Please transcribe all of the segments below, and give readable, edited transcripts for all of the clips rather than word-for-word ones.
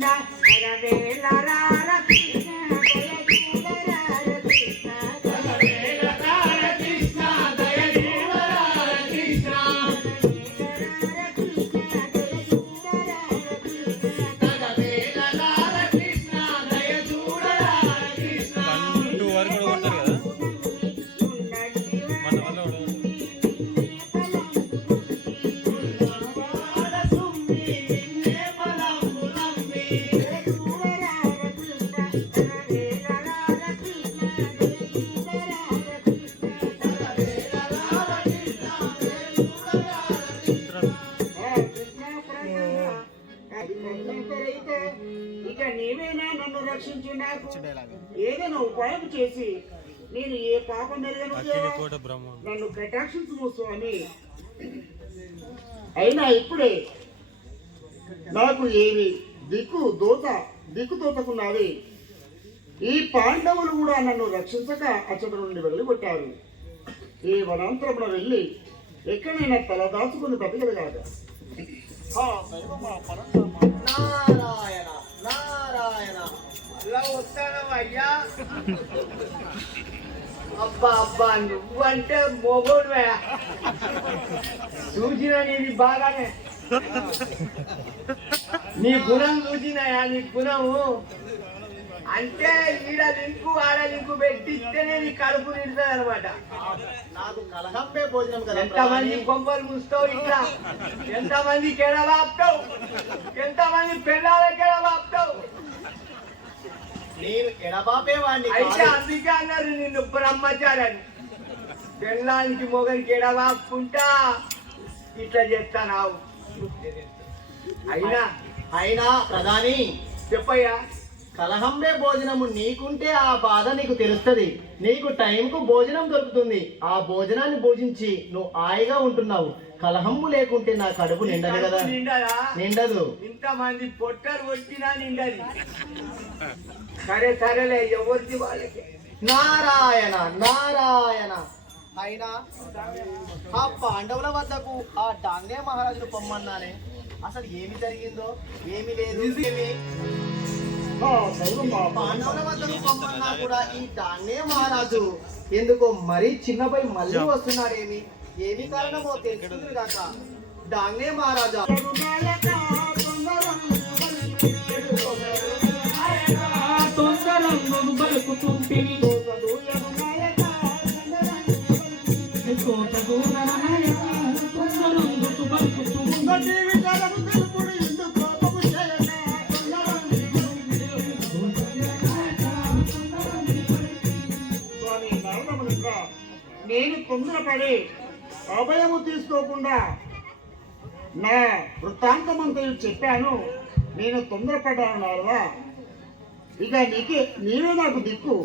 కృష్ణ కరవేల రార కృష్ణ దయ చూడరార కృష్ణ కరవేల రార కృష్ణ దయ చూడరార కృష్ణ కరవేల రార కృష్ణ దయ చూడరార కృష్ణ ఇక నీవేనా నన్ను రక్షించి నాకు ఏదైనా ఉపాయం చేసి నేను ఏ పాపం మెరుగను నన్ను కటాక్షించు స్వామి. అయినా ఇప్పుడే నాకు ఏమి దిక్కుతోతకున్నది. ఈ పాండవులు కూడా నన్ను రక్షించక అచ్చట నుండి వెళ్ళికొట్టారు. ఈ వనాంతరమున వెళ్ళి ఎక్కడైనా తలదాచుకుని బతకలుగాక. నారాయణ నారాయణ అలా వస్తాను అయ్యా. అబ్బా అబ్బా నువ్వంటే మొగోడువే. చూసిన నీది బాగానే, నీ గుణం చూసినాయా? నీ గుణము అంటే ఈడ లింకు ఆడ లింకు పెట్టిస్తేనే నీ కడుపు నిడుతుంది అనమాట. నాకు కలహంపే భోజనం కదా. ఎంతమంది కొంపలు ముస్తావు ఇట్లా, ఎంతమంది కెడవాపుతావు, ఎంతమంది పెళ్ళాలే కెడవాపుతావు. నేను ఎడబాపేవాడిని అయితే అందుకే అన్నారు నిన్ను బ్రహ్మచారని. పెళ్ళానికి మొగనికి ఎడవాపుకుంటా ఇట్లా చెప్తానావు. అయినా ప్రధాని చెప్పయ్యా. కలహంబే భోజనము నీకుంటే ఆ బాధ నీకు తెలుస్తుంది. నీకు టైంకు భోజనం దొరుకుతుంది. ఆ భోజనాన్ని భోజించి నువ్వు హాయిగా ఉంటున్నావు. కలహంబు లేకుంటే నా కడుపు నిండదు కదా. నిండదు. ఇంతమంది పొట్టలు వచ్చినా నిండది. సరే సరేలే, ఎవరిది వాళ్ళకి. నారాయణ నారాయణ. అయినా ఆ పాండవుల వద్దకు ఆ డాంగే మహారాజును పొమ్మన్నానే, అసలు ఏమి జరిగిందో ఏమి లేదు. పాండవుల వద్దకు పొమ్మన్నా కూడా ఈ డాంగే మహారాజు ఎందుకో మరీ చిన్నపై మళ్ళీ వస్తున్నాడేమి, ఏమి కారణమో తెలుసుకుంది కాక. డాంగే మహారాజా నేను తొందరపడి అభయము తీసుకోకుండా నా వృత్తాంతమంతయు చెప్పాను. నేను తొందరపడ్డాను నాలుగా. ఇక నీవే నాకు దిక్కు.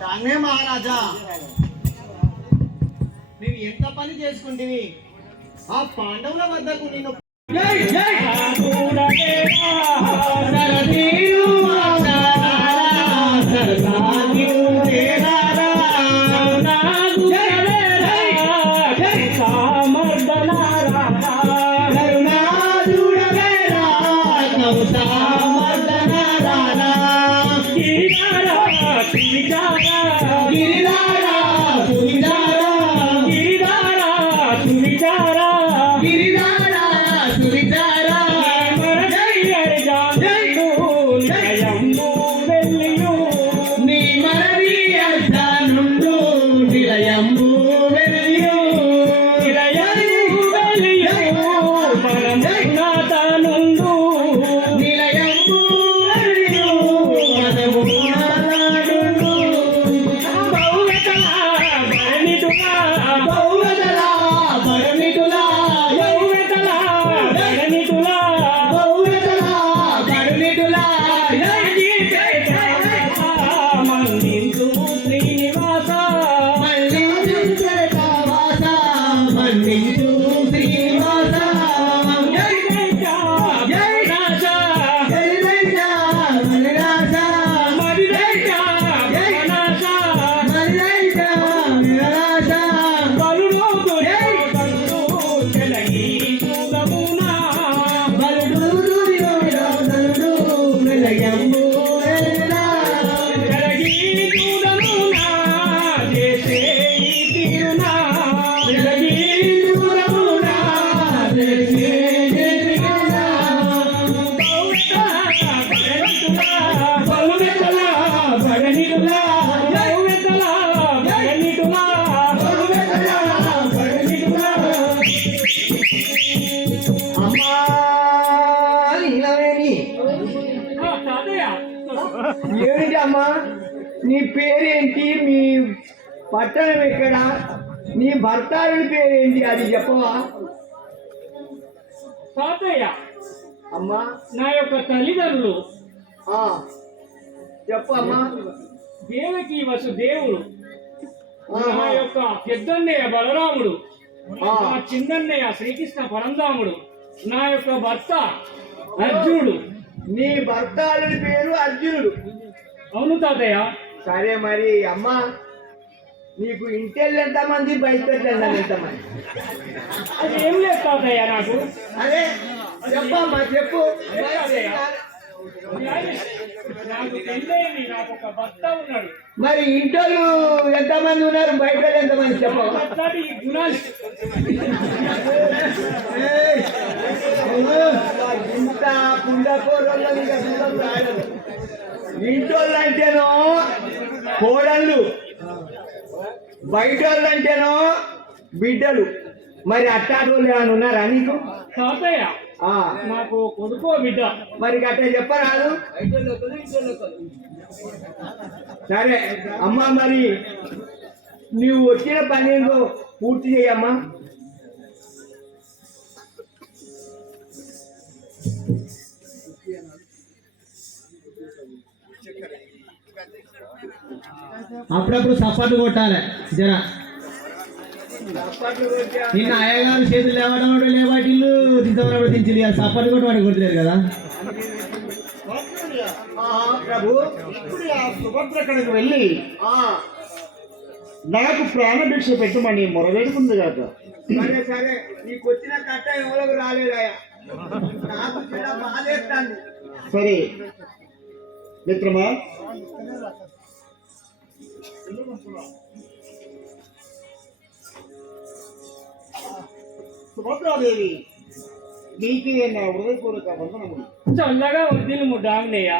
డాంగే మహారాజా, నేను ఎంత పని చేసుకుంటివి? ఆ పాండవుల వద్దకు నిన్ను నీ పేరేంటి, మీ పట్టణం ఎక్కడ, నీ భర్తారుని పేరేంటి అది చెప్పవా? తాతయ్య, అమ్మా నా యొక్క తల్లిదండ్రులు ఆ, చెప్పు అమ్మా. దేవకి వసుదేవుడు, ఆహా. నా యొక్క పెద్దన్నయ్య బలరాముడు, ఆ. నా చిన్నన్నయ్య శ్రీకృష్ణ పరంధాముడు, నా యొక్క భర్త అర్జునుడు. నీ భర్తారుని పేరు అర్జునుడు. అవును తాతయ్య. సరే మరి అమ్మా, నీకు ఇంటెళ్ళు ఎంతమంది, బయట ఎంతమంది? అది ఏం లేదు తాతయ్య నాకు. అదే చెప్పమ్మా, చెప్పు. తాతయ్య, నాకు పెళ్ళైంది, నాకు ఒక భర్త ఉన్నాడు. మరి ఇంటోళ్ళు ఎంతమంది ఉన్నారు, బయట ఎంతమంది చెప్పమ్మా. అట్లాంటి గుణాలు ఏయ్, ఇంత పుండకోరల్లో నీకు దూరం రాయదు. ఇంటోళ్ళు అంటేనో కోడళ్ళు, బయట వాళ్ళు అంటేనో బిడ్డలు. మరి అట్టాటి వాళ్ళు ఏమైనా ఉన్నారా నీకు? తాతయ్య, ఆ, నాకు కొడుకో బిడ్డ. మరి గట్ట చెప్పరాదు. సరే అమ్మా, మరి నీవు వచ్చిన పని ఏందో పూర్తి చేయమ్మా. అప్పుడప్పుడు సపోర్ట్ కొట్టాలి జర. నిన్న అయ్యగారు చేతులు లేవడం లేవాటిల్లు దించబడి దించి సపోర్ట్ కొట్టి వాడికి కొట్టలేరు కదా. ప్రభు, ఇప్పుడు ఆ సుభద్ర అక్కడికి వెళ్ళి ఆ, నాకు ప్రాణభిక్ష పెట్టమని మొరవేడుకుంది కాక. సరే సరే, నీకు వచ్చిన కట్ట ఎవరికి రాలేదయ్యా, నాకు చిన్న బాధేస్తాను. సరే మిత్రమా, సుభద్రాదేవి నీకు నా హృదయపూర్వక వందనములు. చల్లగా వద్దిలు ముడ్డాంగయ్య.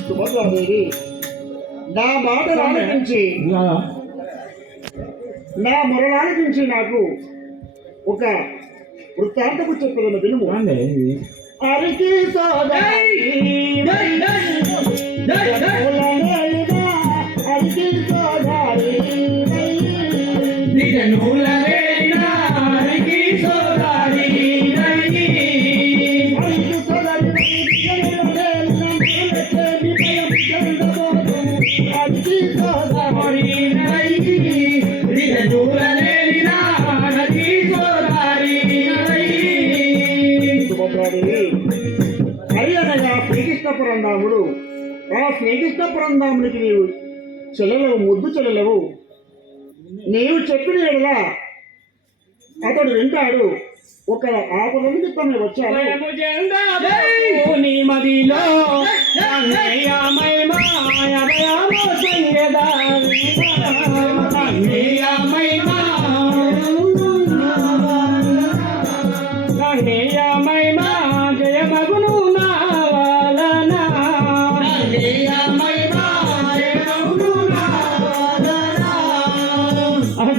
సుభద్రాదేవి నా మాటలు ఆలకించి నా మొరలాలకించి నాకు ఒక వృత్తాంతము చెప్పదను వినుము. అరికి సోదరి అరికి సోదరి హరియనగా శ్రీకృష్ణ పురంధాముడు. ఆ శ్రీకృష్ణ పురంధామునికి నీవు చెల్లెలవు, ముద్దు చెల్లెలవు. నీవు చెప్పిన ఎడల అతడు వింటాడు. ఒక ఆపద నిమిత్తమే వచ్చాను. నీ మదిలో జయమగును నా వలన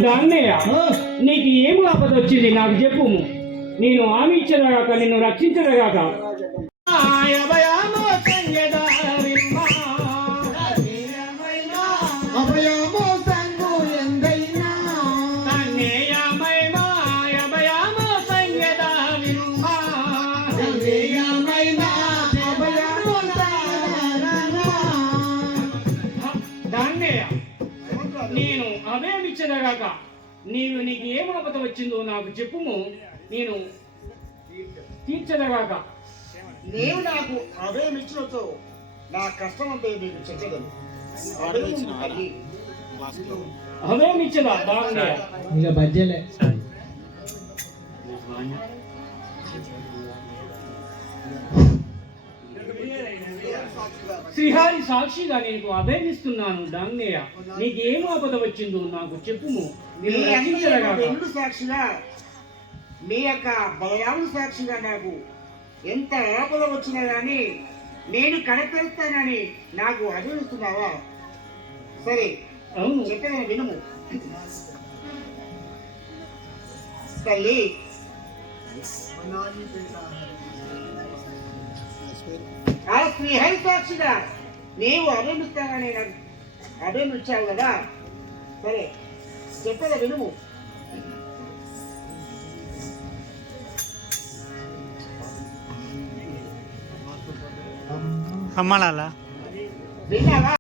దాన్నయ్య, నీకు ఏమి ఆపద వచ్చింది నాకు చెప్పుము. నేను హామీ ఇచ్చదగాక, నిన్ను రక్షించదగాక. అభయమో ఇచ్చదగాక నీకు ఏం ఆపద వచ్చిందో నాకు చెప్పుము, నేను తీర్చదగాక. నీవు నాకు అభయం ఇచ్చినతో నా కష్టం అంతా నీకు చెప్పగలను. అభయం అది అవేం ఇచ్చదా బాగుంది. ఇక బజ్జలే శ్రీహరి సాక్షిగా నీకు అభయమిస్తున్నాను దాంగయ్య. నీకేం ఆపద వచ్చిందో నాకు చెప్పుము, నేను మీ రక్షించదగాక. వెన్నుడు సాక్షిగా మీ యొక్క బలరాముడు సాక్షిగా నాకు ఎంత ఆపద వచ్చినా గాని నేను కడపెడతానని నాకు అభివృస్తున్నావా? సరే అవును, చెప్పిన వినుము. తల్లి, ఆ శ్రీహరి సాక్షిగా నీవు అభిమిస్తానని నాకు అభిమిచ్చావు కదా. సరే చెప్పేదా వినుము. కమ్మలాలా విన్నావా?